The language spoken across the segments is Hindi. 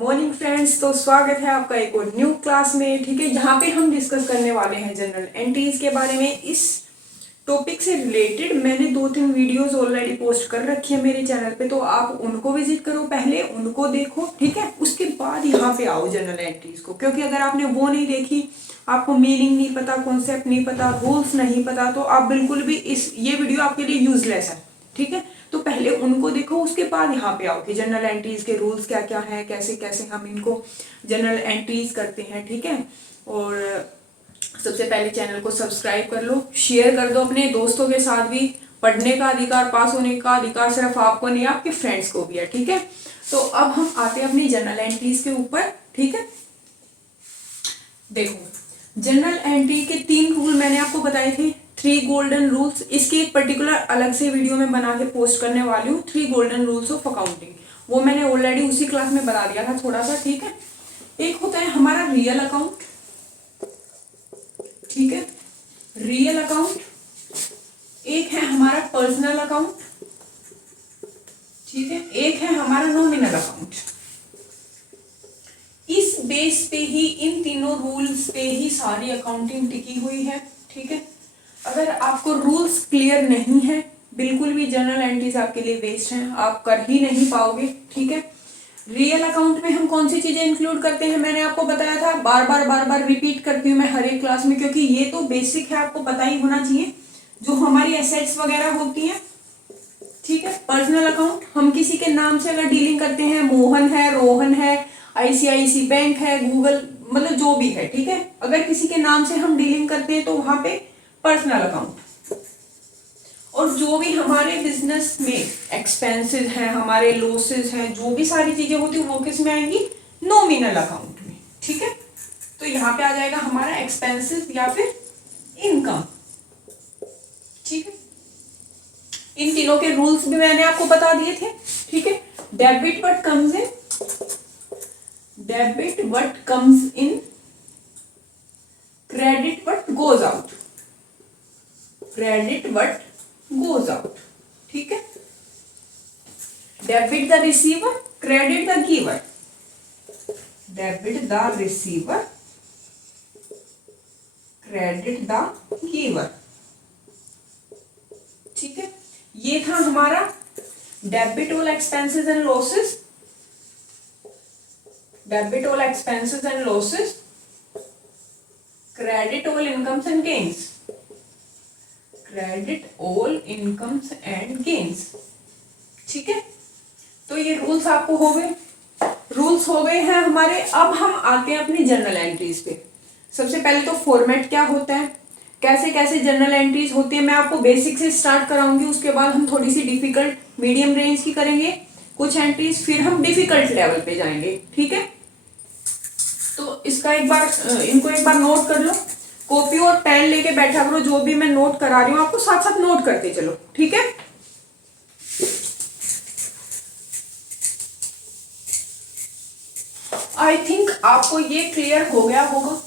Morning friends. तो स्वागत है आपका एक और न्यू क्लास में। ठीक है, जहाँ पे हम डिस्कस करने वाले हैं जनरल एंट्रीज के बारे में। इस टॉपिक से रिलेटेड मैंने 2-3 वीडियोस ऑलरेडी पोस्ट कर रखी है मेरे चैनल पे, तो आप उनको विजिट करो, पहले उनको देखो। ठीक है, उसके बाद यहाँ पे आओ जनरल एंट्रीज को, क्योंकि अगर आपने वो नहीं देखी, आपको मीनिंग नहीं पता, कॉन्सेप्ट नहीं पता, रूल्स नहीं पता, तो आप बिल्कुल भी ये वीडियो आपके लिए यूजलेस है। ठीक है, तो पहले उनको देखो, उसके बाद यहाँ पे आओ कि जनरल एंट्रीज के रूल्स क्या क्या हैं, कैसे कैसे हम इनको जनरल एंट्रीज करते हैं। ठीक है, और सबसे पहले चैनल को सब्सक्राइब कर लो, शेयर कर दो अपने दोस्तों के साथ भी। पढ़ने का अधिकार, पास होने का अधिकार सिर्फ आपको नहीं, आपके फ्रेंड्स को भी है। ठीक है, तो अब हम आते हैं अपनी जनरल एंट्रीज के ऊपर। ठीक है, देखो जनरल एंट्री के 3 रूल मैंने आपको बताए थे, 3 गोल्डन रूल्स। इसकी एक पर्टिकुलर अलग से वीडियो में बना के पोस्ट करने वाली हूँ, 3 गोल्डन रूल्स ऑफ अकाउंटिंग। वो मैंने ऑलरेडी उसी क्लास में बता दिया था थोड़ा सा। ठीक है, एक होता है हमारा रियल अकाउंट। ठीक है, रियल अकाउंट। एक है हमारा पर्सनल अकाउंट। ठीक है, एक है हमारा नॉमिनल अकाउंट। इस बेस पे ही, इन तीनों रूल्स पे ही सारी अकाउंटिंग टिकी हुई है। ठीक है, अगर आपको रूल्स क्लियर नहीं है, बिल्कुल भी जनरल एंट्रीज आपके लिए वेस्ट हैं, आप कर ही नहीं पाओगे। ठीक है, रियल अकाउंट में हम कौन सी चीजें इंक्लूड करते हैं, मैंने आपको बताया था, बार बार रिपीट करती हूँ मैं हर एक क्लास में, क्योंकि ये तो बेसिक है, आपको पता ही होना चाहिए, जो हमारी एसेट्स वगैरह होती हैं। ठीक है, पर्सनल अकाउंट, हम किसी के नाम से अगर डीलिंग करते हैं, मोहन है, रोहन है, आईसीआईसी बैंक है, गूगल, मतलब जो भी है। ठीक है, अगर किसी के नाम से हम डीलिंग करते हैं तो वहां पे पर्सनल अकाउंट। और जो भी हमारे बिजनेस में एक्सपेंसेस हैं, हमारे लॉसेस हैं, जो भी सारी चीजें होती है वो किस में आएंगी, नॉमिनल अकाउंट में। ठीक है, तो यहाँ पे आ जाएगा हमारा एक्सपेंसेस या फिर इनकम। ठीक है, इन तीनों के रूल्स भी मैंने आपको बता दिए थे। ठीक है, debit what comes in, debit what comes in, credit what goes out, credit what goes out. ठीक है, debit the receiver, credit the giver, debit the receiver, credit the giver. ठीक है, ये था हमारा debit all expenses and losses, debit all expenses and losses, credit all incomes and gains, credit all incomes and gains. ठीक है, तो ये रूल्स आपको हो गए, रूल्स हो गए हैं हमारे। अब हम आते हैं अपनी जनरल एंट्रीज पे। सबसे पहले तो फॉर्मेट क्या होता है, कैसे कैसे जनरल एंट्रीज होती है, मैं आपको बेसिक से स्टार्ट कराऊंगी, उसके बाद हम थोड़ी सी डिफिकल्ट मीडियम रेंज की करेंगे कुछ एंट्रीज, फिर हम डिफिकल्ट लेवल पे जाएंगे। ठीक है, तो इसका इनको एक बार नोट कर लो, कॉपी और पेन लेके बैठा करो, जो भी मैं नोट करा रही हूँ आपको साथ साथ नोट करते चलो। ठीक है, आई थिंक आपको ये क्लियर हो गया होगा।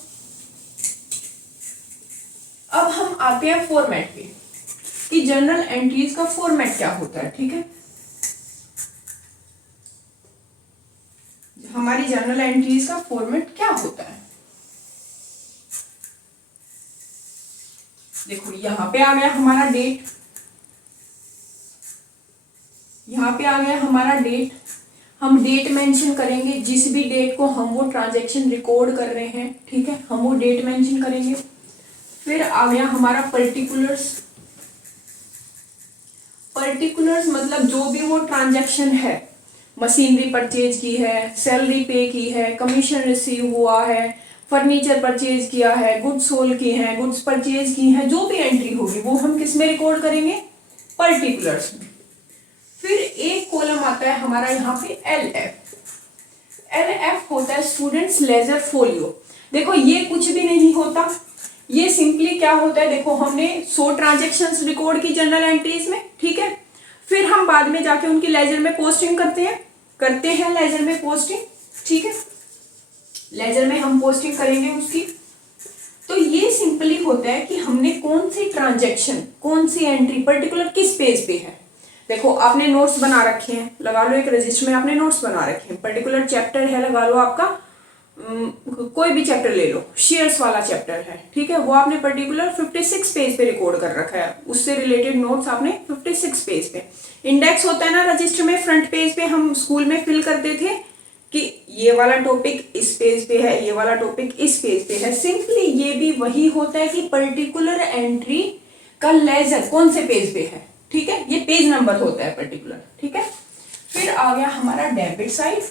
अब हम आते हैं फॉर्मेट पे कि जनरल एंट्रीज का फॉर्मेट क्या होता है। ठीक है, हमारी जनरल एंट्रीज का फॉर्मेट क्या होता है, देखो यहां पे आ गया हमारा डेट, यहां पे आ गया हमारा डेट, हम डेट मेंशन करेंगे, जिस भी डेट को हम वो ट्रांजैक्शन रिकॉर्ड कर रहे हैं। ठीक है, हम वो डेट मेंशन करेंगे। फिर आ गया हमारा पर्टिकुलर्स, पर्टिकुलर्स मतलब जो भी वो ट्रांजैक्शन है, मशीनरी परचेज की है, सैलरी पे की है, कमीशन रिसीव हुआ है, फर्नीचर परचेज किया है, गुड्स सोल्ड की है, गुड्स परचेज की है, जो भी एंट्री होगी वो हम किस में रिकॉर्ड करेंगे, पर्टिकुलर्स में। फिर एक कॉलम आता है हमारा यहाँ पे LF, LF होता है स्टूडेंट्स लेजर फोलियो। देखो ये कुछ भी नहीं होता, ये सिंपली क्या होता है, देखो हमने 100 ट्रांजेक्शन्स रिकॉर्ड की जनरल एंट्रीज में। ठीक है, फिर हम बाद में जाके उनकी लेजर में पोस्टिंग करते हैं लेजर में पोस्टिंग। ठीक है, लेजर में हम पोस्टिंग करेंगे उसकी। तो ये सिंपली होता है कि हमने कौन सी ट्रांजैक्शन, कौन सी एंट्री पर्टिकुलर किस पेज पे है, देखो आपने नोट्स बना रखे हैं, लगा लो एक रजिस्टर में आपने नोट्स बना रखे हैं, पर्टिकुलर चैप्टर है, लगा लो आपका कोई भी चैप्टर ले लो, शेयर्स वाला चैप्टर है, ठीक है, वो आपने पर्टिकुलर 56 पेज पे रिकॉर्ड कर रखा है, उससे रिलेटेड नोट्स आपने 56 पेज पे। इंडेक्स होता है ना रजिस्टर में, फ्रंट पेज पे हम स्कूल में फिल करते थे कि ये वाला टॉपिक इस पेज पे है, ये वाला टॉपिक इस पेज पे है। सिंपली ये भी वही होता है कि पर्टिकुलर एंट्री का लेजर कौन से पेज पे है, ठीक है, ये पेज नंबर होता है पर्टिकुलर, ठीक है। फिर आ गया हमारा डेबिट साइड,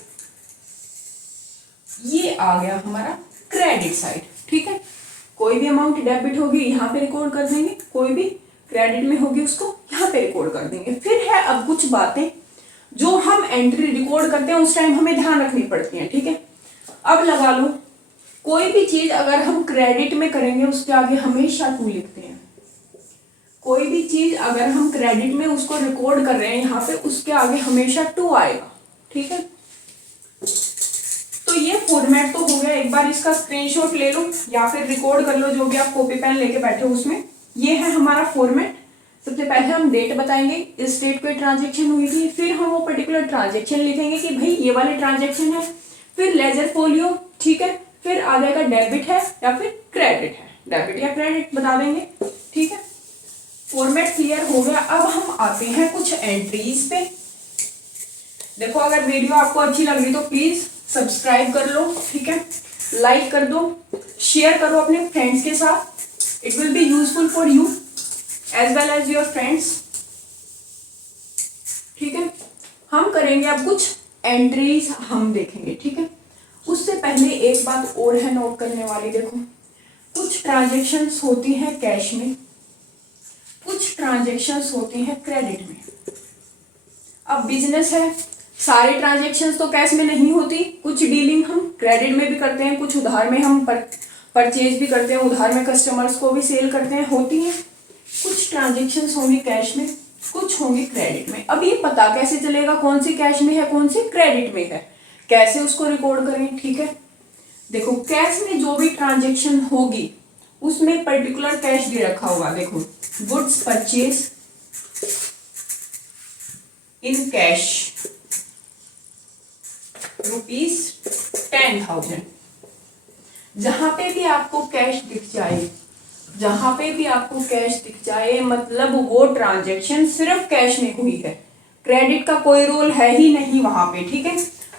ये आ गया हमारा क्रेडिट साइड, ठीक है। कोई भी अमाउंट डेबिट होगी यहाँ पे रिकॉर्ड कर देंगे, कोई भी क्रेडिट में होगी उसको यहाँ पे रिकॉर्ड कर देंगे। फिर है अब कुछ बातें जो हम एंट्री रिकॉर्ड करते हैं उस टाइम हमें ध्यान रखनी पड़ती हैं, ठीक है। अब लगा लो कोई भी चीज अगर हम क्रेडिट में करेंगे उसके आगे हमेशा 2 लिखते हैं। कोई भी चीज अगर हम क्रेडिट में उसको रिकॉर्ड कर रहे हैं यहाँ पे, उसके आगे हमेशा 2 आएगा, ठीक है। तो ये फॉर्मेट तो हो गया, एक बार इसका स्क्रीनशॉट ले लो या फिर रिकॉर्ड कर लो, जो भी आप कॉपी पेन लेके बैठे हो उसमें। ये है हमारा फॉर्मेट। सबसे पहले हम डेट बताएंगे, इस डेट पे ट्रांजेक्शन हुई थी, फिर हम वो पर्टिकुलर ट्रांजेक्शन लिखेंगे कि भाई ये वाले ट्रांजेक्शन है, फिर लेजर फोलियो, ठीक है, फिर आ जाएगा डेबिट है या फिर क्रेडिट है, डेबिट या क्रेडिट बता देंगे, ठीक है। फॉर्मेट क्लियर हो गया। अब हम आते हैं कुछ एंट्रीज पे। देखो अगर वीडियो आपको अच्छी लग रही तो प्लीज सब्सक्राइब कर लो, ठीक है, लाइक कर दो, शेयर करो अपने फ्रेंड्स के साथ, it will be useful for you as well as your friends, ठीक है। हम करेंगे अब कुछ एंट्रीज हम देखेंगे, ठीक है। उससे पहले एक बात और है नोट करने वाली, देखो कुछ ट्रांजेक्शंस होती हैं कैश में, कुछ ट्रांजेक्शंस होती हैं क्रेडिट में। अब बिजनेस है, सारी ट्रांजेक्शंस तो कैश में नहीं होती, कुछ डीलिंग हम क्रेडिट में भी करते हैं, कुछ उधार में हम परचेज भी करते हैं, उधार में कस्टमर्स को भी सेल करते हैं, होती हैं। कुछ ट्रांजेक्शंस होंगी कैश में, कुछ होंगी क्रेडिट में। अब ये पता कैसे चलेगा कौन सी कैश में है कौन सी क्रेडिट में है, कैसे उसको रिकॉर्ड करें, ठीक है। देखो कैश में जो भी ट्रांजेक्शन होगी उसमें पर्टिकुलर कैश दे रखा होगा, देखो गुड्स परचेज इन कैश ₹10,000। जहां पे भी आपको कैश दिख जाए, जहां पे भी आपको कैश दिख जाए मतलब वो ट्रांजैक्शन सिर्फ कैश में हुई है, क्रेडिट का कोई रोल है ही नहीं वहां पे, ठीक है।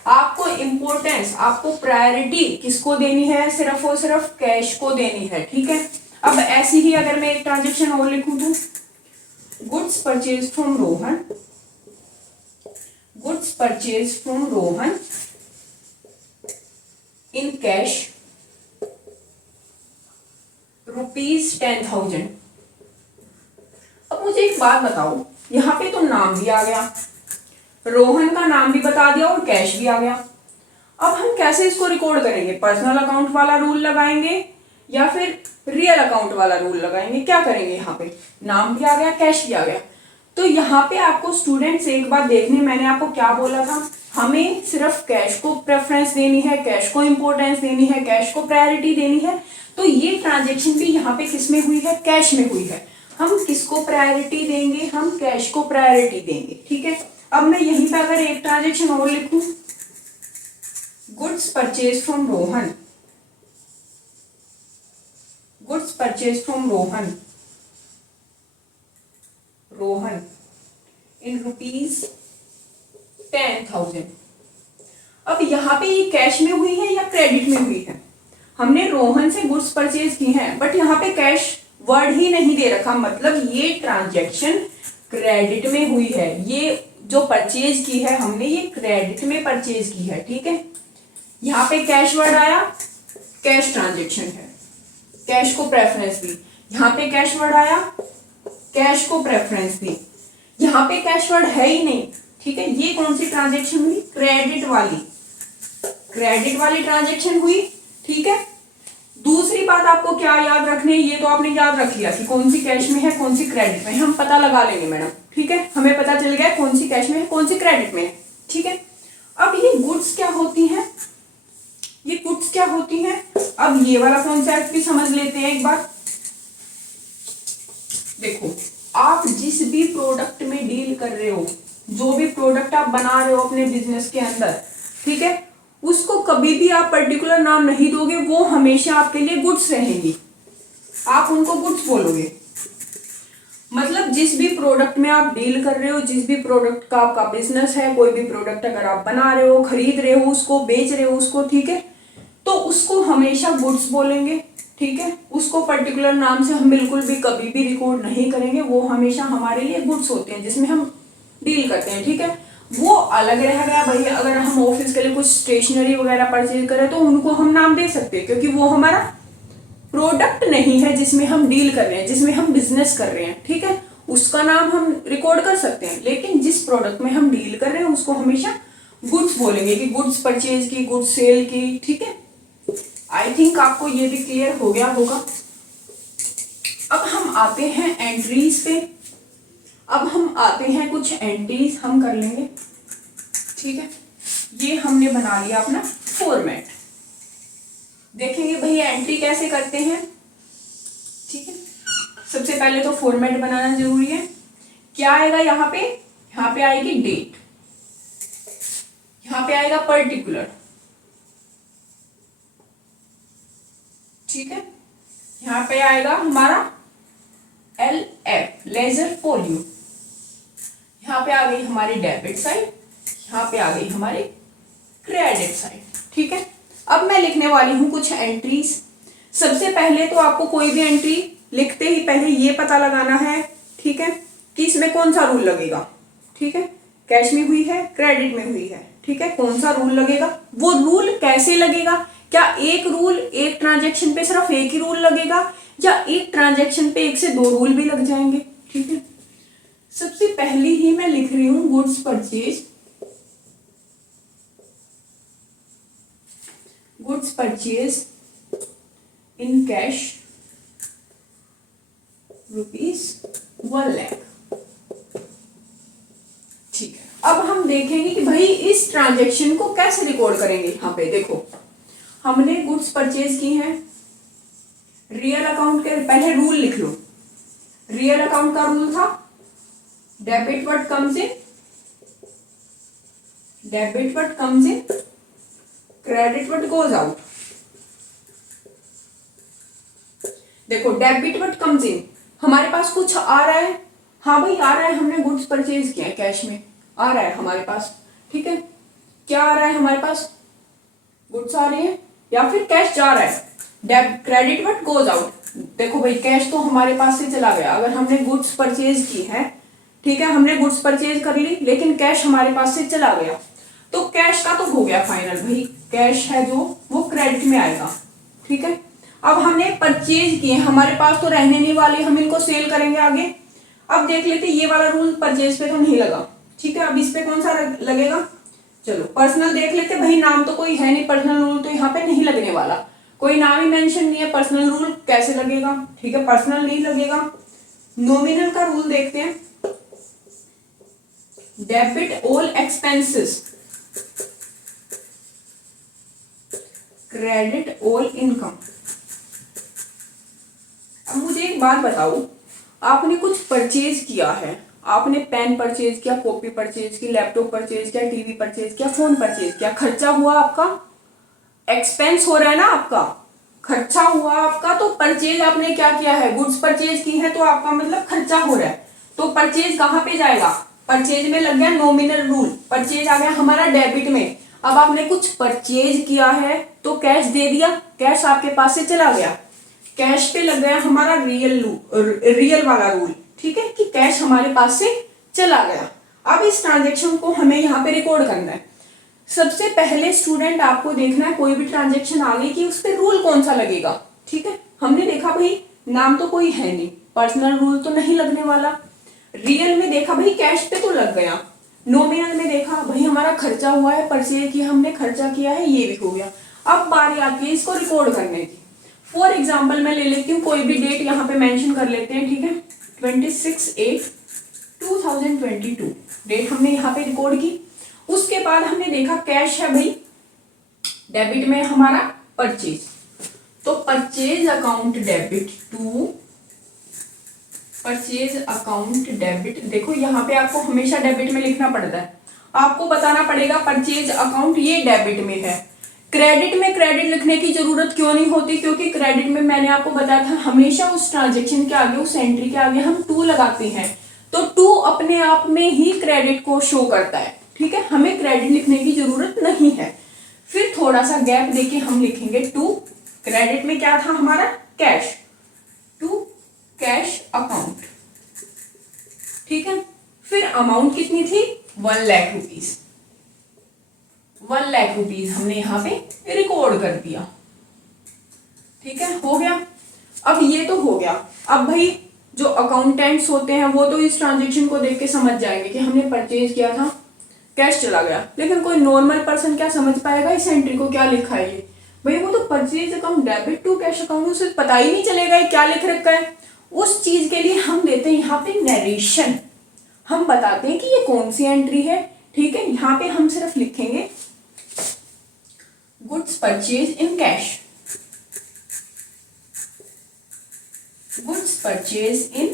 आपको इंपॉर्टेंस, आपको प्रायोरिटी किसको देनी है, सिर्फ और सिर्फ कैश को देनी है, ठीक है। अब ऐसी ही अगर मैं एक ट्रांजेक्शन और लिखूं तो goods purchase from Rohan, goods purchase from Rohan in cash ₹10,000। अब मुझे एक बात बताओ, यहाँ पे तो नाम भी आ गया, रोहन का नाम भी बता दिया और कैश भी आ गया। अब हम कैसे इसको रिकॉर्ड करेंगे, पर्सनल अकाउंट वाला रूल लगाएंगे या फिर रियल अकाउंट वाला रूल लगाएंगे, क्या करेंगे। यहाँ पे नाम भी आ गया कैश भी आ गया, तो यहाँ पे आपको स्टूडेंट्स एक बात देखनी, मैंने आपको क्या बोला था, हमें सिर्फ कैश को प्रेफरेंस देनी है, कैश को इंपॉर्टेंस देनी है, कैश को प्रायोरिटी देनी है। तो ये ट्रांजेक्शन भी यहाँ पे किस में हुई है, कैश में हुई है। हम किसको प्रायोरिटी देंगे, हम कैश को प्रायोरिटी देंगे, ठीक है। अब मैं यहीं पे अगर एक ट्रांजेक्शन और लिखूं, goods purchase from Rohan, goods purchase from Rohan, Rohan in ₹10,000। अब यहाँ पे ये कैश में हुई है या क्रेडिट में हुई है, हमने रोहन से गुड्स परचेज की है बट यहाँ पे कैश वर्ड ही नहीं दे रखा, मतलब ये ट्रांजैक्शन क्रेडिट में हुई है, ये जो परचेज की है हमने ये क्रेडिट में परचेज की है, ठीक है। यहाँ पे कैश वर्ड आया, कैश ट्रांजैक्शन है, कैश को प्रेफरेंस दी, यहाँ पे कैश वर्ड आया, कैश को प्रेफरेंस दी, यहाँ पे कैश वर्ड है ही नहीं, ठीक है। ये कौन सी ट्रांजैक्शन हुई, क्रेडिट वाली, क्रेडिट वाली ट्रांजैक्शन हुई, ठीक है। दूसरी बात आपको क्या याद रखनी है, ये तो आपने याद रख लिया कि कौन सी कैश में है कौन सी क्रेडिट में, हम पता लगा लेंगे मैडम, ठीक है, हमें पता चल गया कौन सी कैश में है कौन सी क्रेडिट में है, ठीक है। अब ये गुड्स क्या होती हैं, ये गुड्स क्या होती हैं, अब ये वाला कॉन्सेप्ट भी समझ लेते हैं एक बार। देखो आप जिस भी प्रोडक्ट में डील कर रहे हो, जो भी प्रोडक्ट आप बना रहे हो अपने बिजनेस के अंदर, ठीक है, उसको कभी भी आप पर्टिकुलर नाम नहीं दोगे, वो हमेशा आपके लिए गुड्स रहेंगी, आप उनको गुड्स बोलोगे। मतलब जिस भी प्रोडक्ट में आप डील कर रहे हो, जिस भी प्रोडक्ट का आपका बिजनेस है, कोई भी प्रोडक्ट अगर आप बना रहे हो, खरीद रहे हो उसको, बेच रहे हो उसको, ठीक है, तो उसको हमेशा गुड्स बोलेंगे, ठीक है। उसको पर्टिकुलर नाम से हम बिल्कुल भी कभी भी रिकॉर्ड नहीं करेंगे, वो हमेशा हमारे लिए गुड्स होते हैं जिसमें हम डील करते हैं, ठीक है। वो अलग रह गया भाई, अगर हम ऑफिस के लिए कुछ स्टेशनरी वगैरह परचेज करें तो उनको हम नाम दे सकते हैं, क्योंकि वो हमारा प्रोडक्ट नहीं है जिसमें हम डील कर रहे हैं, जिसमें हम बिजनेस कर रहे हैं, ठीक है, उसका नाम हम रिकॉर्ड कर सकते हैं। लेकिन जिस प्रोडक्ट में हम डील कर रहे हैं उसको हमेशा गुड्स बोलेंगे कि गुड्स परचेज की, गुड्स सेल की, ठीक है। आई थिंक आपको ये भी क्लियर हो गया होगा। अब हम आते हैं एंट्रीज पे। अब हम आते हैं कुछ एंट्रीज हम कर लेंगे, ठीक है। ये हमने बना लिया अपना फॉर्मेट। देखेंगे भाई एंट्री कैसे करते हैं, ठीक है। सबसे पहले तो फॉर्मेट बनाना जरूरी है। क्या आएगा यहाँ पे? यहाँ पे आएगी डेट, यहाँ पे आएगा पर्टिकुलर, ठीक है। यहाँ पे आएगा हमारा LF लेजर फॉल्यू, यहाँ पे आ गई हमारी डेबिट साइड, यहाँ पे आ गई हमारी क्रेडिट साइड, ठीक है। अब मैं लिखने वाली हूं कुछ एंट्रीज। सबसे पहले तो आपको कोई भी एंट्री लिखते ही पहले ये पता लगाना है, ठीक है, कि इसमें कौन सा रूल लगेगा, ठीक है। कैश में हुई है, क्रेडिट में हुई है, ठीक है, कौन सा रूल लगेगा, वो रूल कैसे लगेगा, क्या एक रूल एक ट्रांजेक्शन पे सिर्फ एक ही रूल लगेगा, या एक ट्रांजेक्शन पे एक से दो रूल भी लग जाएंगे, ठीक है। सबसे पहली ही मैं लिख रही हूं goods purchase, goods purchase in cash ₹1 lakh, ठीक है। अब हम देखेंगे कि भाई इस ट्रांजेक्शन को कैसे रिकॉर्ड करेंगे। यहाँ पे देखो हमने गुड्स परचेज की हैं, रियल अकाउंट के पहले रूल लिख लो। रियल अकाउंट का रूल था debit what comes in, debit what comes in, credit what goes out. देखो डेबिट व्हाट कम्स इन, हमारे पास कुछ आ रहा है, हाँ भाई आ रहा है, हमने गुड्स परचेज किया है, कैश में आ रहा है हमारे पास, ठीक है। क्या आ रहा है हमारे पास, गुड्स आ रही है या फिर कैश जा रहा है। क्रेडिट व्हाट गोज आउट, देखो भाई कैश तो हमारे पास से चला गया, अगर हमने गुड्स परचेज की है, ठीक है, हमने गुड्स परचेज कर ली लेकिन कैश हमारे पास से चला गया, तो कैश का तो हो गया फाइनल, भाई कैश है जो वो क्रेडिट में आएगा, ठीक है। अब हमने परचेज किए, हमारे पास तो रहने नहीं वाले, हम इनको सेल करेंगे आगे। अब देख लेते ये वाला रूल परचेज पे तो नहीं लगा, ठीक है। अब इस पे कौन सा लगेगा, चलो पर्सनल देख लेते, भाई नाम तो कोई है नहीं, पर्सनल रूल तो यहाँ पे नहीं लगने वाला, कोई नाम ही मेंशन नहीं है, पर्सनल रूल कैसे लगेगा, ठीक है, पर्सनल नहीं लगेगा। नॉमिनल का रूल देखते हैं, debit all expenses, credit all income. अब मुझे एक बात बताओ, आपने कुछ परचेज किया है, आपने पेन परचेज किया, कॉपी परचेज की, लैपटॉप परचेज किया, टीवी परचेज किया, फोन परचेज किया, खर्चा हुआ आपका, एक्सपेंस हो रहा है ना आपका, खर्चा हुआ आपका, तो परचेज आपने क्या किया है, गुड्स परचेज की है, तो आपका मतलब खर्चा हो रहा है, तो परचेज कहाँ पे जाएगा, परचेज में लग गया नॉमिनल रूल, परचेज आ गया हमारा डेबिट में। अब आपने कुछ परचेज किया है तो कैश दे दिया, कैश आपके पास से चला गया, कैश पे लग गया हमारा रियल वाला रूल, ठीक है, कि कैश हमारे पास से चला गया। अब इस ट्रांजेक्शन को हमें यहाँ पे रिकॉर्ड करना है। सबसे पहले स्टूडेंट आपको देखना है कोई भी ट्रांजेक्शन आ गई कि उस पर रूल कौन सा लगेगा, ठीक है। हमने देखा भाई नाम तो कोई है नहीं, पर्सनल रूल तो नहीं लगने वाला, रियल में देखा भाई कैश पे तो लग गया, नॉमिनल में देखा भाई हमारा खर्चा हुआ है, परचेज किया हमने, खर्चा किया है, ये भी हो गया। अब बारी आती है इसको रिकॉर्ड करने की। फॉर एग्जाम्पल मैं ले लेती हूँ कोई भी डेट यहाँ पे मेंशन कर लेते हैं, ठीक है, 26/8/2022 डेट हमने यहाँ पे रिकॉर्ड की। उसके बाद हमने देखा कैश है भाई, डेबिट में हमारा परचेज, तो purchase account debit to purchase account debit, देखो यहाँ पे आपको हमेशा डेबिट में लिखना पड़ता है, आपको बताना पड़ेगा परचेज अकाउंट ये डेबिट में है। क्रेडिट में क्रेडिट लिखने की जरूरत क्यों नहीं होती, क्योंकि क्रेडिट में मैंने आपको बताया था हमेशा उस ट्रांजेक्शन के आगे, उस एंट्री के आगे हम टू लगाते हैं, तो टू अपने आप में ही क्रेडिट को शो करता है, ठीक है, हमें क्रेडिट लिखने की जरूरत नहीं है। फिर थोड़ा सा गैप देके हम लिखेंगे टू, क्रेडिट में क्या था हमारा कैश, टू कैश अकाउंट, ठीक है। फिर अमाउंट कितनी थी 1 लाख रुपीज, 1 लाख रुपीज हमने यहाँ पे रिकॉर्ड कर दिया, ठीक है, हो गया। अब ये तो हो गया। अब भाई जो अकाउंटेंट्स होते हैं वो तो इस ट्रांजेक्शन को देख के समझ जाएंगे कि हमने परचेज किया था, कैश चला गया, लेकिन कोई नॉर्मल पर्सन क्या समझ पाएगा इस एंट्री को, क्या लिखा है ये, भाई वो तो purchase account debit to cash account, उसे पता ही नहीं चलेगा ये क्या लिख रखा है। उस चीज के लिए हम देते हैं यहाँ पे नरेशन, हम बताते हैं कि ये कौन सी एंट्री है, ठीक है। यहाँ पे हम सिर्फ लिखेंगे goods purchase in cash, goods purchase in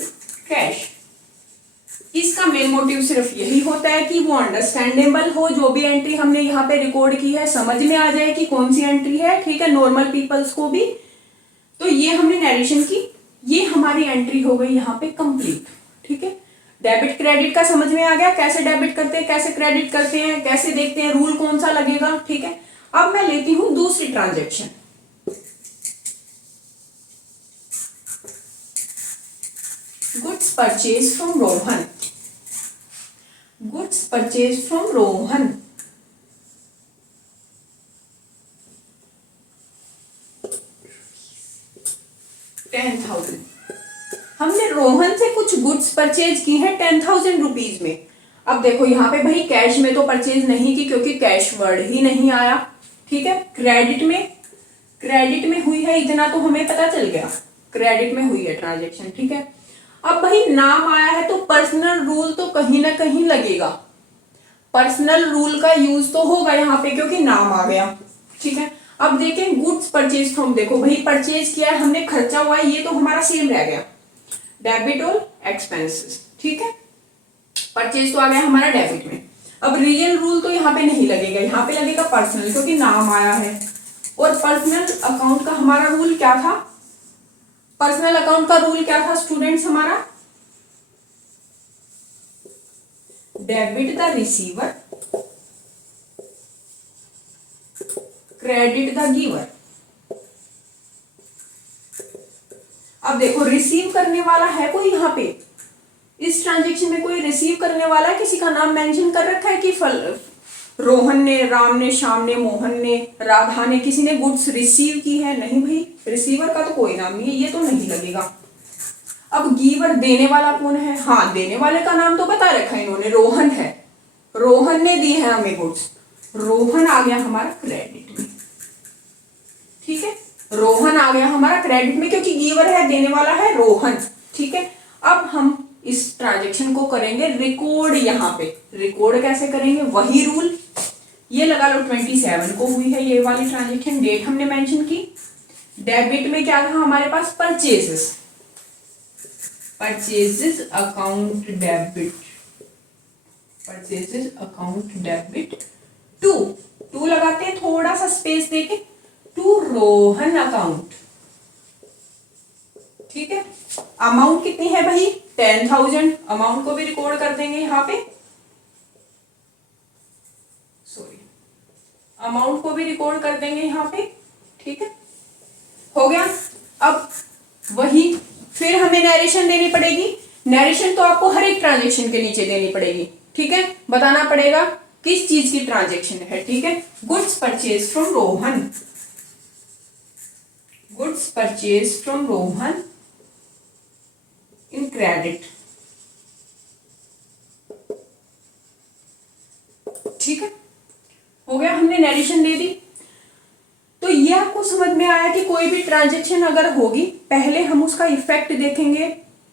cash. इसका मेन मोटिव सिर्फ यही होता है कि वो अंडरस्टैंडेबल हो, जो भी एंट्री हमने यहाँ पे रिकॉर्ड की है समझ में आ जाए कि कौन सी एंट्री है, ठीक है, नॉर्मल पीपल्स को भी। तो ये हमने नरेशन की, ये हमारी एंट्री हो गई यहाँ पे कंप्लीट, ठीक है। डेबिट क्रेडिट का समझ में आ गया, कैसे डेबिट करते हैं, कैसे क्रेडिट करते हैं, कैसे देखते हैं, रूल कौन सा लगेगा, ठीक है। अब मैं लेती हूं दूसरी transaction, goods purchase from Rohan, goods purchase from Rohan, $10,000, हमने रोहन से कुछ गुड्स परचेज की है 10,000 रुपीज में। अब देखो यहाँ पे भाई कैश में तो परचेज नहीं की क्योंकि कैश वर्ड ही नहीं आया, ठीक है। क्रेडिट में हुई है इतना तो हमें पता चल गया, क्रेडिट में हुई है ट्रांजेक्शन, ठीक है। अब भाई नाम आया है तो पर्सनल रूल तो कहीं ना कहीं लगेगा, पर्सनल रूल का यूज तो होगा यहाँ पे क्योंकि नाम आ गया, ठीक है। अब देखें गुड्स परचेज फ्रॉम, देखो भाई परचेज किया है हमने, खर्चा हुआ है, ये तो हमारा सेम रह गया, डेबिट और एक्सपेंसेस, ठीक है। परचेज तो आ गया हमारा डेबिट में। अब रियल रूल तो यहाँ पे नहीं लगेगा, यहाँ पे लगेगा पर्सनल क्योंकि नाम आया है। और पर्सनल अकाउंट का हमारा रूल क्या था, पर्सनल अकाउंट का रूल क्या था स्टूडेंट्स हमारा, debit the receiver, credit the giver. अब देखो रिसीव करने वाला है कोई यहाँ पे, इस ट्रांजेक्शन में कोई रिसीव करने वाला है, किसी का नाम मेंशन कर रखा है कि रोहन ने, राम ने, श्याम ने, मोहन ने, राधा ने, किसी ने गुड्स रिसीव की है, नहीं भाई, रिसीवर का तो कोई नाम नहीं है, ये तो नहीं लगेगा। अब गिवर देने वाला कौन है, हाँ देने वाले का नाम तो बता रखा है इन्होंने, रोहन है, रोहन ने दी है हमें गुड्स, रोहन आ गया हमारा क्रेडिट में, ठीक है, रोहन आ गया हमारा क्रेडिट में क्योंकि गिवर है, देने वाला है रोहन, ठीक है। अब हम इस ट्रांजेक्शन को करेंगे रिकॉर्ड, यहाँ पे रिकॉर्ड कैसे करेंगे, वही रूल, ये लगा लो 27 को हुई है ये वाली ट्रांजेक्शन, डेट हमने मेंशन की। डेबिट में क्या था हमारे पास, purchases, purchases account debit, purchases account debit to लगाते हैं थोड़ा सा स्पेस देके, टू रोहन अकाउंट, ठीक है। अमाउंट कितनी है भाई 10,000, अमाउंट को भी रिकॉर्ड कर देंगे यहाँ पे, सॉरी अमाउंट को भी रिकॉर्ड कर देंगे यहाँ पे, ठीक है, हो गया। अब वही फिर हमें नरेशन देनी पड़ेगी, नरेशन तो आपको हर एक ट्रांजेक्शन के नीचे देनी पड़ेगी, ठीक है, बताना पड़ेगा किस चीज की ट्रांजेक्शन है, ठीक है। Goods purchase from Rohan, goods purchase from Rohan in credit, ठीक है, हो गया, हमने नरेशन दे दी। तो ये आपको समझ में आया कि कोई भी ट्रांजेक्शन अगर होगी पहले हम उसका इफेक्ट देखेंगे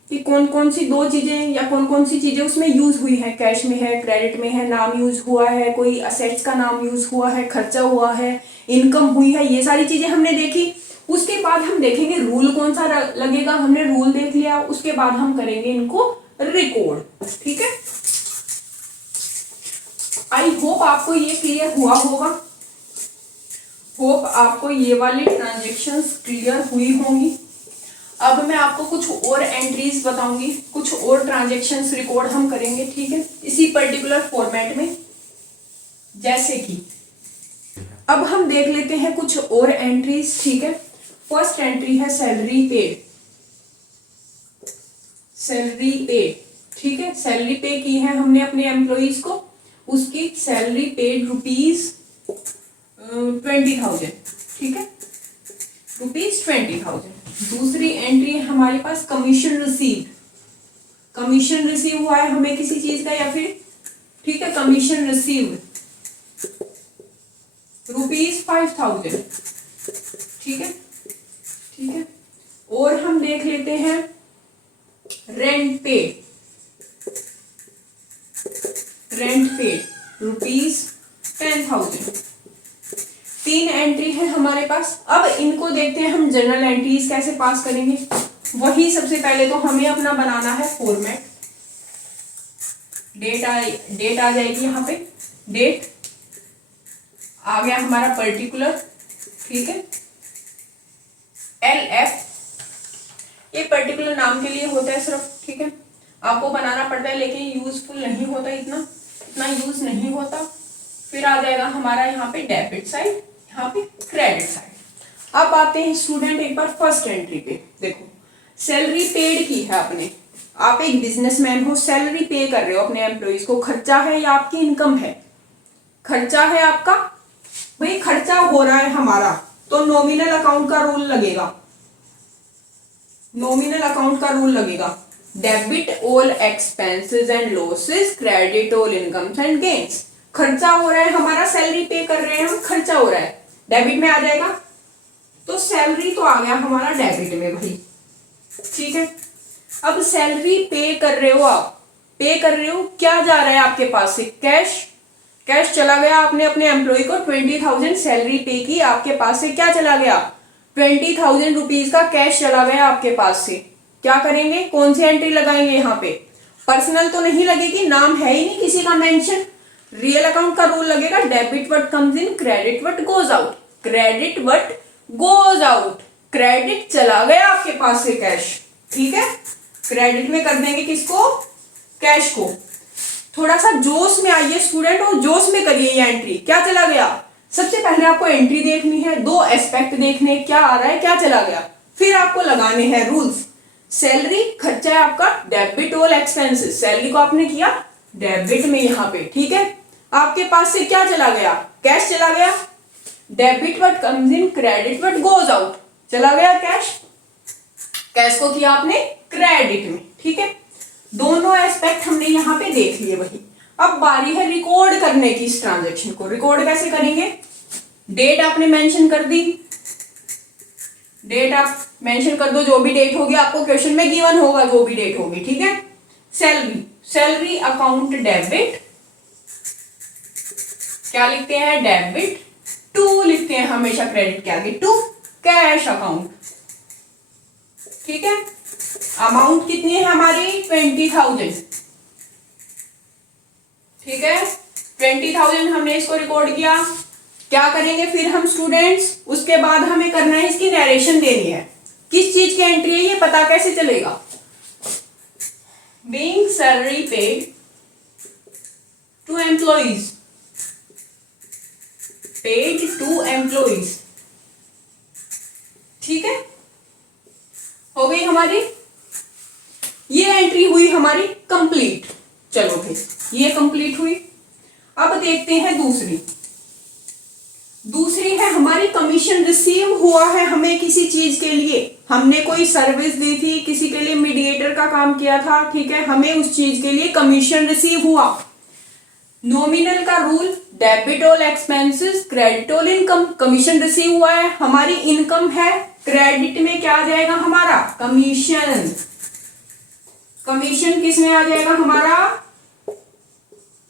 कि कौन कौन सी दो चीजें या कौन कौन सी चीजें उसमें यूज हुई है, कैश में है, क्रेडिट में है, नाम यूज हुआ है, कोई असेट्स का नाम यूज हुआ है, खर्चा हुआ है, इनकम हुई है, ये सारी चीजें हमने देखी। उसके बाद हम देखेंगे रूल कौन सा लगेगा, हमने रूल देख लिया, उसके बाद हम करेंगे इनको रिकॉर्ड। ठीक है, आई होप आपको ये क्लियर हुआ होगा, होप आपको ये वाली ट्रांजेक्शन्स क्लियर हुई होंगी। अब मैं आपको कुछ और एंट्रीज बताऊंगी, कुछ और ट्रांजेक्शन्स रिकॉर्ड हम करेंगे। ठीक है, इसी पर्टिकुलर फॉर्मेट में। जैसे कि अब हम देख लेते हैं कुछ और एंट्रीज। ठीक है, फर्स्ट एंट्री है सैलरी पेड, सैलरी पेड। ठीक है, सैलरी पे की है हमने अपने एम्प्लॉइज को, उसकी सैलरी पेड ₹20,000। ठीक है, ₹20,000। दूसरी एंट्री है हमारे पास कमीशन रिसीव, कमीशन रिसीव हुआ है हमें किसी चीज का या फिर, ठीक है, कमीशन रिसीव ₹5,000। ठीक है, ठीक है, और हम देख लेते हैं रेंट पे, रेंट पे ₹10,000। 3 एंट्री है हमारे पास। अब इनको देखते हैं हम जनरल एंट्रीज कैसे पास करेंगे। वही सबसे पहले तो हमें अपना बनाना है फॉर्मेट। डेट आ जाएगी यहाँ पे, डेट आ गया हमारा पर्टिकुलर। ठीक है, LF ये पर्टिकुलर नाम के लिए होता है सिर्फ। ठीक है, आपको बनाना पड़ता है लेकिन यूजफुल नहीं होता, इतना यूज नहीं होता। फिर आ जाएगा हमारा यहाँ पे डेबिट साइड, यहाँ पे क्रेडिट साइड। अब आते हैं स्टूडेंट एक बार फर्स्ट एंट्री पे। देखो, सैलरी पेड की है आपने, आप एक बिजनेसमैन हो, सैलरी पे कर रहे हो अपने एम्प्लॉइज को। खर्चा है या आपकी इनकम है? खर्चा है आपका। भाई खर्चा हो रहा है हमारा तो नॉमिनल अकाउंट का रूल लगेगा, नॉमिनल अकाउंट का रूल लगेगा। Debit all expenses and losses, credit all incomes and gains. खर्चा हो रहा है हमारा, सैलरी पे कर रहे हैं हम, खर्चा हो रहा है, डेबिट में आ जाएगा। तो सैलरी तो आ गया हमारा डेबिट में भाई। ठीक है, अब सैलरी पे कर रहे हो आप, पे कर रहे हो, क्या जा रहा है आपके पास से? कैश, कैश चला गया। आपने अपने एम्प्लॉय को 20,000 सैलरी पे की, आपके पास से क्या चला गया? 20,000 रुपीज का कैश चला गया आपके पास से। क्या करेंगे, कौन सी एंट्री लगाएंगे यहाँ पे? पर्सनल तो नहीं लगेगी, नाम है ही नहीं किसी का मेंशन। रियल अकाउंट का रूल लगेगा, debit what comes in, credit what goes out, credit what goes out. Credit चला गया आपके पास से कैश। ठीक है, क्रेडिट में कर देंगे किसको? कैश को। थोड़ा सा जोश में आइए स्टूडेंट और जोश में करिए ये एंट्री। क्या चला गया? सबसे पहले आपको एंट्री देखनी है, 2 एस्पेक्ट देखने, क्या आ रहा है, क्या चला गया। फिर आपको लगाने हैं रूल्स। सैलरी खर्चा है आपका, डेबिट ऑल एक्सपेंसेस, सैलरी को आपने किया डेबिट में यहाँ पे। ठीक है, आपके पास से क्या चला गया? कैश चला गया। Debit what comes in, credit what goes out, चला गया कैश। कैश को किया आपने क्रेडिट में। ठीक है, दोनों एस्पेक्ट हमने यहाँ पे देख लिए। वही अब बारी है रिकॉर्ड करने की इस ट्रांजेक्शन को। रिकॉर्ड कैसे करेंगे? डेट आपने मेंशन कर दी, डेट आप मेंशन कर दो, जो भी डेट होगी आपको क्वेश्चन में गिवन होगा, जो भी डेट होगी। ठीक है, सैलरी, सैलरी अकाउंट डेबिट, क्या लिखते हैं? डेबिट टू लिखते हैं हमेशा क्रेडिट के आगे, टू कैश अकाउंट। ठीक है, अमाउंट कितनी है हमारी? 20,000। ठीक है, 20,000 हमने इसको रिकॉर्ड किया। क्या करेंगे फिर हम स्टूडेंट्स? उसके बाद हमें करना है, इसकी नरेशन देनी है। किस चीज की एंट्री है ये पता कैसे चलेगा? Being salary paid to employees, paid to employees. ठीक है, हो गई हमारी ये एंट्री, हुई हमारी कंप्लीट। चलो भाई, ये कंप्लीट हुई। अब देखते हैं दूसरी। दूसरी है हमारी कमीशन रिसीव हुआ है हमें किसी चीज के लिए, हमने कोई सर्विस दी थी, किसी के लिए मीडिएटर का काम किया था। ठीक है, हमें उस चीज के लिए कमीशन रिसीव हुआ। नॉमिनल का rule, debit all expenses, credit all income. Commission receive हुआ है, हमारी इनकम है, क्रेडिट में क्या आ जाएगा हमारा? कमीशन। कमीशन किस में आ जाएगा हमारा?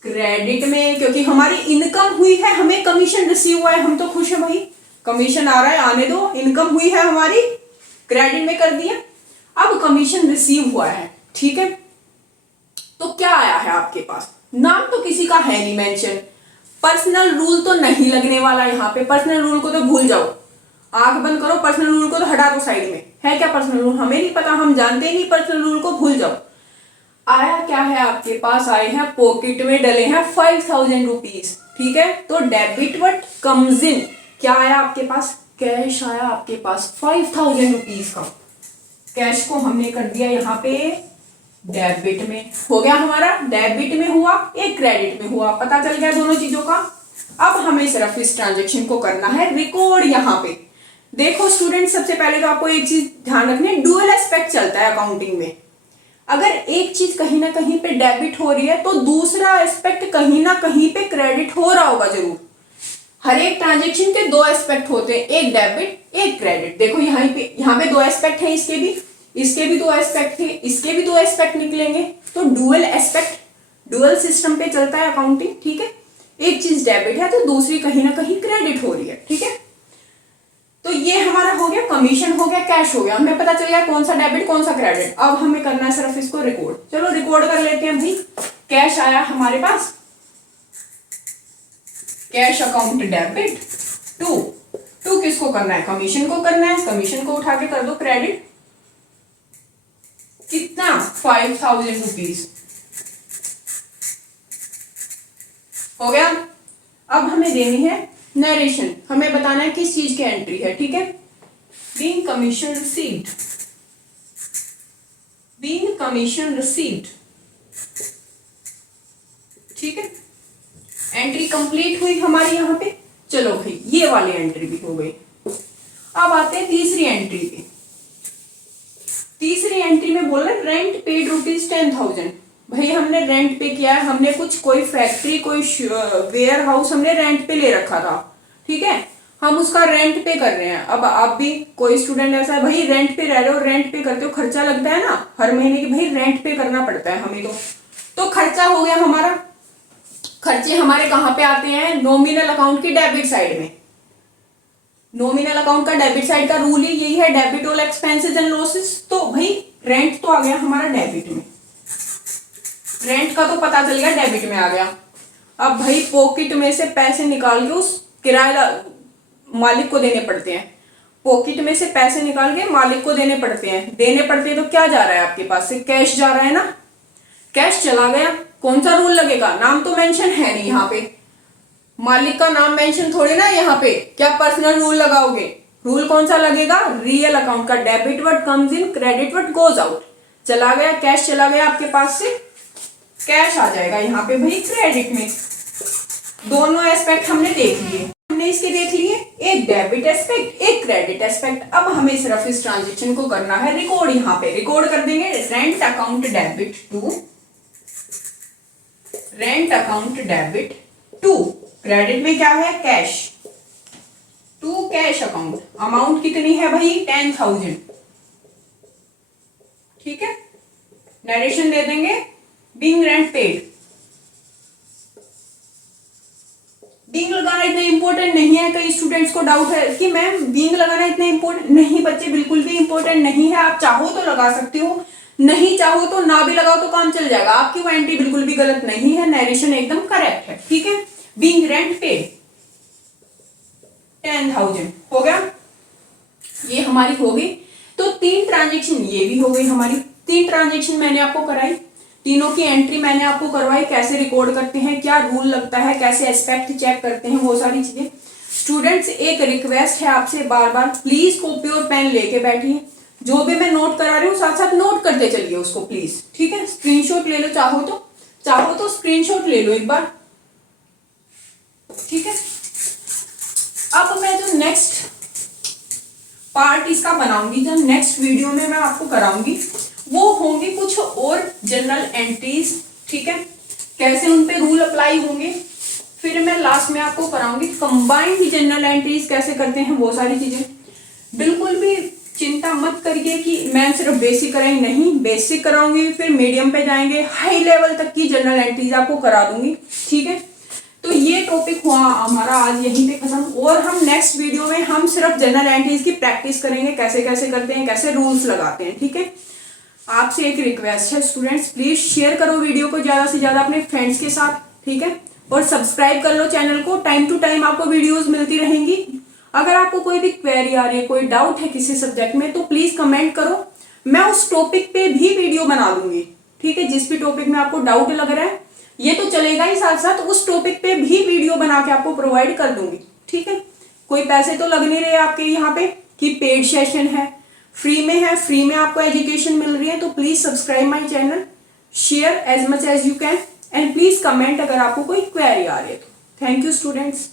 क्रेडिट में, क्योंकि हमारी इनकम हुई है, हमें कमीशन रिसीव हुआ है, हम तो खुश है भाई, कमीशन आ रहा है, आने दो, इनकम हुई है हमारी, क्रेडिट में कर दिया। अब कमीशन रिसीव हुआ है, ठीक है, तो क्या आया है आपके पास, नाम तो किसी का है नहीं मेंशन, पर्सनल रूल तो नहीं लगने वाला यहाँ पे, पर्सनल रूल को तो भूल जाओ, आंख बंद करो, पर्सनल रूल को तो हटा दो साइड में, है क्या पर्सनल रूल, हमें नहीं पता, हम जानते ही नहीं, पर्सनल रूल को भूल जाओ। आया क्या है आपके पास, आए हैं पॉकेट में डले हैं 5000 रुपीज, ठीक है, तो डेबिट व्हाट कम्स इन, क्या आया आपके पास, कैश आया आपके पास 5000 रुपीज का, कैश को हमने कर दिया यहाँ पे डेबिट में, हो गया हमारा, डेबिट में हुआ, एक क्रेडिट में हुआ, पता चल गया दोनों चीजों का। अब हमें सिर्फ इस ट्रांजेक्शन को करना है रिकॉर्ड यहाँ पे। देखो स्टूडेंट, सबसे पहले तो आपको एक चीज ध्यान रखनी है, डुअल एस्पेक्ट चलता है अकाउंटिंग में, अगर एक चीज कहीं ना कहीं पे डेबिट हो रही है तो दूसरा एस्पेक्ट कहीं ना कहीं पे क्रेडिट हो रहा होगा जरूर। हर एक ट्रांजेक्शन के दो एस्पेक्ट होते हैं, एक डेबिट एक क्रेडिट। देखो यहाँ पे दो एस्पेक्ट है, इसके भी दो एस्पेक्ट थे, इसके भी दो एस्पेक्ट निकलेंगे, तो डुअल एस्पेक्ट, डुअल सिस्टम पे चलता है अकाउंटिंग, ठीक है। एक चीज डेबिट है तो दूसरी कहीं ना कहीं क्रेडिट हो रही है, ठीक है। तो ये हमारा हो गया, कमीशन हो गया, कैश हो गया, हमें पता चल गया कौन सा डेबिट कौन सा क्रेडिट। अब हमें करना है सिर्फ इसको रिकॉर्ड, चलो रिकॉर्ड कर लेते हैं भाई। कैश आया हमारे पास, कैश अकाउंट डेबिट टू किसको करना है, कमीशन को करना है, कमीशन को उठा के कर दो क्रेडिट, कितना 5000 रुपीज हो गया। अब हमें देनी है नरेशन, हमें बताना है किस चीज की एंट्री है, ठीक है। Being commission received, being commission received, ठीक है, एंट्री कंप्लीट हुई हमारी यहाँ पे। चलो भाई ये वाली एंट्री भी हो गई। अब आते हैं तीसरी एंट्री पे। तीसरी एंट्री में बोल रहे रेंट पेड रुपीज 10,000। भाई हमने रेंट पे किया है, हमने कुछ कोई फैक्ट्री कोई वेयर हाउस हमने रेंट पे ले रखा था, ठीक है, हम उसका रेंट पे कर रहे हैं। अब आप भी कोई स्टूडेंट ऐसा है भाई रेंट पे रह रहे हो, रेंट पे करते हो, खर्चा लगता है ना हर महीने की, भाई रेंट पे करना पड़ता है हमें तो खर्चा हो गया हमारा। खर्चे हमारे कहाँ पे आते हैं, नॉमिनल अकाउंट की डेबिट साइड में। नॉमिनल अकाउंट का डेबिट साइड का रूल ही यही है, debit all expenses and losses. तो भाई रेंट तो आ गया हमारा डेबिट में, रेंट का तो पता चल गया डेबिट में आ गया। अब भाई पॉकेट में से पैसे निकाल के उस किराएदार मालिक को देने पड़ते हैं, पॉकेट में से पैसे निकाल के मालिक को देने पड़ते हैं, तो क्या जा रहा है आपके पास से, कैश जा रहा है ना, कैश चला गया। कौन सा रूल लगेगा, नाम तो मेंशन है नहीं यहाँ पे, मालिक का नाम मेंशन थोड़ी ना यहाँ पे, क्या पर्सनल रूल लगाओगे, रूल कौन सा लगेगा, रियल अकाउंट का, debit what comes in, credit what goes out. चला गया कैश, चला गया आपके पास से, कैश आ जाएगा यहाँ पे भाई क्रेडिट में। दोनों एस्पेक्ट हमने देख लिए, हमने इसके देख लिए, एक डेबिट एस्पेक्ट एक क्रेडिट एस्पेक्ट। अब हमें सिर्फ इस ट्रांजेक्शन को करना है रिकॉर्ड, यहाँ पे रिकॉर्ड कर देंगे rent account debit to, rent account debit to, credit में क्या है cash, to cash account, amount कितनी है भाई 10,000, ठीक है। नरेशन दे देंगे बीइंग रेंट पेड। बीइंग लगाना इतना इंपॉर्टेंट नहीं है, कई स्टूडेंट्स को डाउट है कि मैम बीइंग लगाना इतना इंपॉर्टेंट नहीं, बच्चे बिल्कुल भी इंपॉर्टेंट नहीं है, आप चाहो तो लगा सकते हो, नहीं चाहो तो ना भी लगाओ तो काम चल जाएगा, आपकी वो एंट्री बिल्कुल भी गलत नहीं है, नरेशन एकदम करेक्ट है, ठीक है। बीइंग रेंट पेड 10,000 हो गया, ये हमारी हो गई। तो तीन ट्रांजेक्शन ये भी हो गई हमारी, तीन ट्रांजेक्शन मैंने आपको कराई, तीनों की एंट्री मैंने आपको करवाई, कैसे रिकॉर्ड करते हैं, क्या रूल लगता है, कैसे एस्पेक्ट चेक करते हैं, वो सारी चीजें। स्टूडेंट्स एक रिक्वेस्ट है आपसे बार बार, प्लीज कॉपी और पेन लेके बैठिए, जो भी मैं नोट करा रही हूँ साथ साथ नोट करते चलिए उसको प्लीज, ठीक है। स्क्रीनशॉट ले लो, चाहो तो स्क्रीनशॉट ले लो एक बार, ठीक है। अब मैं जो नेक्स्ट पार्ट इसका बनाऊंगी, जो नेक्स्ट वीडियो में मैं आपको कराऊंगी, वो होंगे कुछ और जनरल एंट्रीज, ठीक है, कैसे उन पे रूल अप्लाई होंगे। फिर मैं लास्ट में आपको कराऊंगी कंबाइंड जनरल एंट्रीज कैसे करते हैं, वो सारी चीजें। बिल्कुल भी चिंता मत करिए कि मैं सिर्फ बेसिक कराएंगी, नहीं, बेसिक कराऊंगी, फिर मीडियम पे जाएंगे, हाई लेवल तक की जनरल एंट्रीज आपको करा दूंगी, ठीक है। तो ये टॉपिक हुआ हमारा आज यहीं पे खत्म, और हम नेक्स्ट वीडियो में हम सिर्फ जनरल एंट्रीज की प्रैक्टिस करेंगे, कैसे कैसे करते हैं, कैसे रूल्स लगाते हैं। ठीक है, आपसे एक रिक्वेस्ट है स्टूडेंट्स, प्लीज शेयर करो वीडियो को ज्यादा से ज्यादा अपने फ्रेंड्स के साथ। ठीक है, और सब्सक्राइब कर लो चैनल को, टाइम टू टाइम आपको वीडियोस मिलती रहेंगी। अगर आपको कोई भी क्वेरी आ रही है, कोई डाउट है किसी सब्जेक्ट में, तो प्लीज कमेंट करो, मैं उस टॉपिक पे भी वीडियो बना दूंगी। ठीक है, जिस भी टॉपिक में आपको डाउट लग रहा है, ये तो चलेगा ही, साथ साथ उस टॉपिक पे भी वीडियो बना के आपको प्रोवाइड कर दूंगी। ठीक है, कोई पैसे तो लग नहीं रहे आपके यहाँ पे कि पेड सेशन है, फ्री में है, फ्री में आपको एजुकेशन मिल रही है। तो please subscribe my channel, share as much as you can, and please comment अगर आपको कोई क्वेरी आ रही है तो। Thank you students.